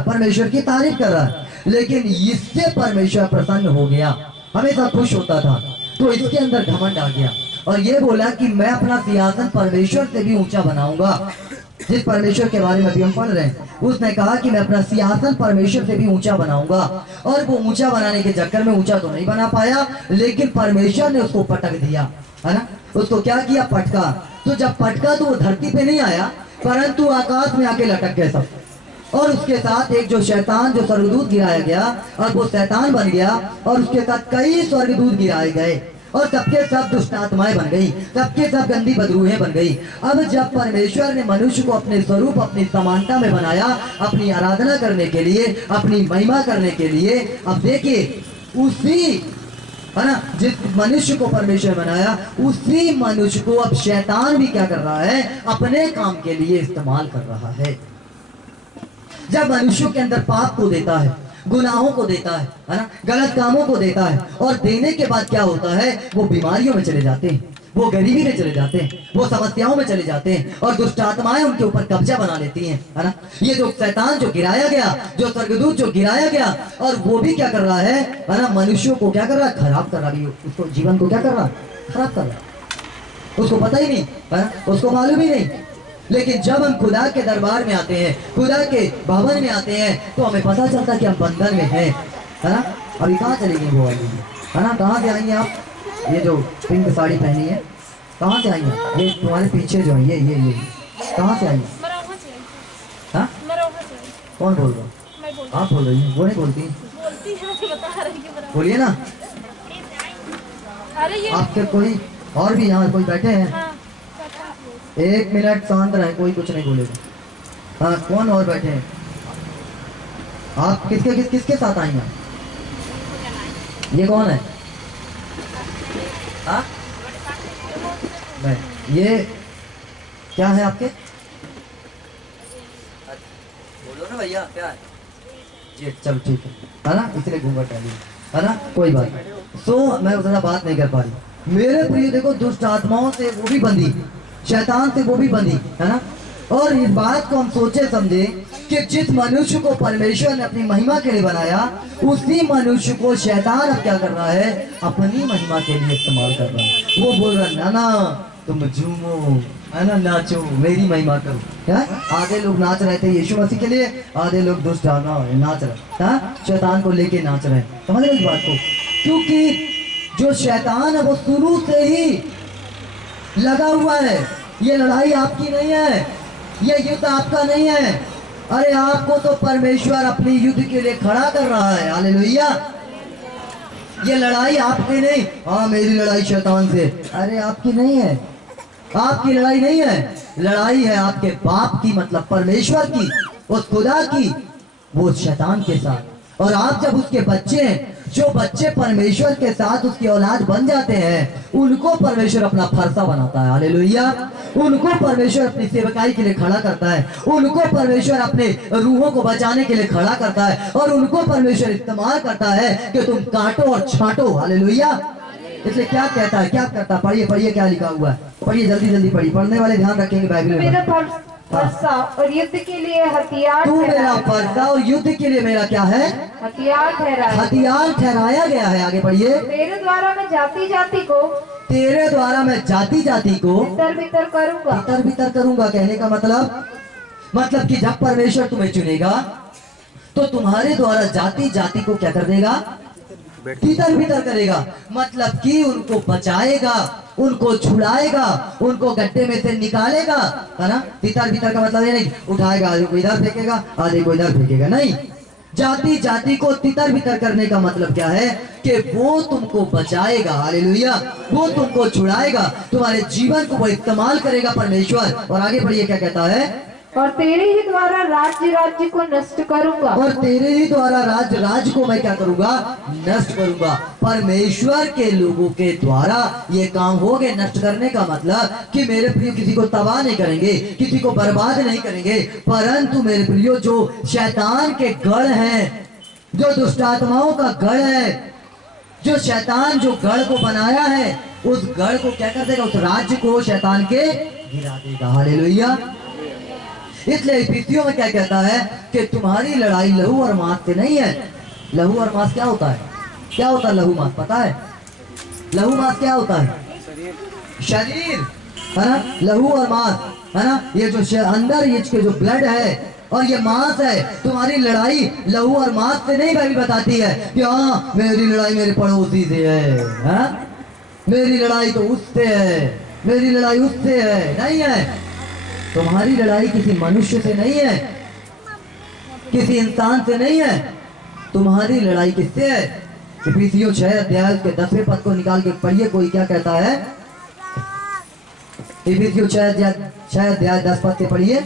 है, परमेश्वर की तारीफ कर रहा है, लेकिन इससे परमेश्वर प्रसन्न हो गया, हमेशा खुश होता था। तो इसके अंदर घमंड आ गया और ये बोला कि मैं अपना सिंहासन परमेश्वर से भी ऊंचा बनाऊंगा। जिस परमेश्वर के बारे में अभी हम पढ़ रहे हैं, उसने कहा कि मैं अपना सिंहासन परमेश्वर से भी ऊंचा बनाऊंगा। और वो ऊंचा बनाने के चक्कर में ऊंचा तो नहीं बना पाया, लेकिन परमेश्वर ने उसको पटक दिया, है ना। उसको क्या किया? पटका। तो जब पटका तो वो धरती पे नहीं आया, परंतु आकाश में आके लटक गए सब। और उसके साथ एक जो शैतान, जो स्वर्गदूत गिराया गया, और वो शैतान बन गया, और उसके साथ कई स्वर्गदूत गिराए गए, और सबके सब दुष्ट आत्माएं बन गई, सबके सब गंदी बदरूहें बन गई। अब जब परमेश्वर ने मनुष्य को अपने स्वरूप, अपनी समानता में बनाया, अपनी आराधना करने के लिए, अपनी महिमा करने के लिए, अब देखिए उसी, है ना, जिस मनुष्य को परमेश्वर बनाया, उसी मनुष्य को अब शैतान भी क्या कर रहा है? अपने काम के लिए इस्तेमाल कर रहा है। जब मनुष्य के अंदर पाप को देता है, गुनाहों को देता है ना, गलत कामों को देता है, और देने के बाद क्या होता है? वो बीमारियों में चले जाते हैं, वो गरीबी में चले जाते हैं, वो समस्याओं में चले जाते हैं, और दुष्ट आत्माएं उनके ऊपर कब्जा बना लेती हैं, है ना। ये जो शैतान जो गिराया गया, जो स्वर्गदूत जो गिराया गया, और वो भी क्या कर रहा है ना, मनुष्यों को क्या कर रहा है? खराब कर रहा है। उसको जीवन को क्या कर रहा है? खराब कर रहा है। उसको पता ही नहीं है, उसको मालूम ही नहीं। लेकिन जब हम खुदा के दरबार में आते हैं, खुदा के भवन में आते हैं, तो हमें पता चलता है कि हम बंधन में हैं, है ना। अभी कहाँ चली गई वो वाली, है ना? कहाँ से आई हैं आप? ये जो पिंक साड़ी पहनी है, कहाँ से आई हैं? ये तुम्हारे पीछे जो है, ये कहाँ से आई हैं? हाँ, कौन बोल रहा? आप बोल रही हैं, वो नहीं बोलती? बोलिए ना। आपके कोई और भी यहाँ कोई बैठे हैं? एक मिनट शांत रहे, कोई कुछ नहीं बोलेगा। हाँ, कौन और बैठे हैं? आप किसके साथ आई हैं? ये कौन है? हाँ, ये क्या है आपके? बोलो ना भैया, क्या है ये? चल ठीक है ना, इसलिए घूंघट है ना, कोई बात नहीं। तो मैं उससे बात नहीं कर पा रही। मेरे प्रिय देखो, दुष्ट आत्माओं से वो भी बंदी, शैतान से वो भी बंदी, है ना। और इस बात को हम सोचे समझे कि जिस मनुष्य को परमेश्वर ने अपनी महिमा के लिए बनाया, उसी मनुष्य को शैतान अब क्या कर रहा है? अपनी महिमा के लिए इस्तेमाल कर रहा है। वो बोल रहा है, ना ना तुम झूमो, है ना, नाचो, मेरी महिमा करो। क्या आधे लोग नाच रहे थे यीशु मसीह के लिए, आधे लोग दुष्ट नाच रहे, शैतान को लेके नाच रहे। समझ रहे इस बात को? क्योंकि जो शैतान है वो शुरू से ही लगा हुआ है। ये लड़ाई आपकी नहीं है, ये युद्ध आपका नहीं है। अरे आपको तो परमेश्वर अपनी युद्ध के लिए खड़ा कर रहा है। हालेलुया। ये लड़ाई आपकी नहीं। हाँ, मेरी लड़ाई शैतान से, अरे आपकी नहीं है, आपकी लड़ाई नहीं है। लड़ाई है आपके बाप की, मतलब परमेश्वर की, उस खुदा की, वो शैतान के साथ। और आप जब उसके बच्चे हैं, जो बच्चे परमेश्वर के साथ उसकी औलाद बन जाते हैं, उनको परमेश्वर अपना फरसा बनाता है। हालेलुया। उनको परमेश्वर अपनी सेवकाई के लिए खड़ा करता है, उनको परमेश्वर अपने रूहों को बचाने के लिए खड़ा करता है, और उनको परमेश्वर इस्तेमाल करता है कि तुम काटो और छांटो। हालेलुया। इसलिए क्या कहता है, क्या करता है? पढ़िए पढ़िए, क्या लिखा हुआ है, पढ़िए जल्दी जल्दी पढ़िए, पढ़ने वाले ध्यान रखेंगे बाइबल में। फरसा और युद्ध के लिए हथियार, तू मेरा फरसा और युद्ध के लिए मेरा क्या है? हथियार ठहराया, हथियार ठहराया गया है। आगे पढ़िए। तेरे द्वारा मैं जाति जाति को, तेरे द्वारा मैं जाति जाति को भीतर भीतर करूंगा। भीतर भीतर करूंगा कहने का मतलब कि जब परमेश्वर तुम्हें चुनेगा, तो तुम्हारे द्वारा जाति जाति को क्या कर देगा? भीतर भीतर करेगा। मतलब कि उनको बचाएगा, उनको छुड़ाएगा, उनको गड्ढे में से निकालेगा, है ना। भीतर भीतर का मतलब ये नहीं उठाएगा, आधे को इधर फेंकेगा, आधे को इधर फेंकेगा, नहीं। जाति जाति को तितर बितर करने का मतलब क्या है? कि वो तुमको बचाएगा। हालेलुया। वो तुमको छुड़ाएगा, तुम्हारे जीवन को वो इस्तेमाल करेगा परमेश्वर। और आगे बढ़िए, क्या कहता है? और तेरे ही द्वारा राज्य राज्य को नष्ट करूंगा। और तेरे ही द्वारा राज्य राज्य को मैं क्या करूंगा? नष्ट करूंगा। परमेश्वर के लोगों के द्वारा ये काम हो गए नष्ट करने का मतलब कि मेरे प्रियो किसी को तबाह नहीं करेंगे, किसी को बर्बाद नहीं करेंगे, परंतु मेरे प्रियो जो शैतान के गढ़ हैं, जो दुष्ट आत्माओं का गढ़ है, जो शैतान जो गढ़ को बनाया है, उस गढ़ को क्या कर देगा? उस राज्य को शैतान के गिरा देगा। हालेलुया। इसलिए इफिसियों में क्या कहता है कि तुम्हारी लड़ाई लहू और मांस से नहीं है। लहू और मांस क्या होता है? क्या होता है लहू मांस? पता है लहू मांस क्या होता है? शरीर है ना, लहू और मांस है ना, ये जो अंदर ये के जो ब्लड है और ये मांस है। तुम्हारी लड़ाई लहू और मांस से नहीं, बाइबल बताती है कि हाँ मेरी लड़ाई मेरे पड़ोसी से है, हाँ? मेरी लड़ाई तो उससे है, मेरी लड़ाई उससे है। नहीं है, तुम्हारी लड़ाई किसी मनुष्य से नहीं है, किसी इंसान से नहीं है। तुम्हारी लड़ाई किससे है? इफिसियों 6 अध्याय के 10वें पद को निकाल के पढ़िए, कोई क्या कहता है? इफिसियों 6 अध्याय 10 पद से पढ़िए।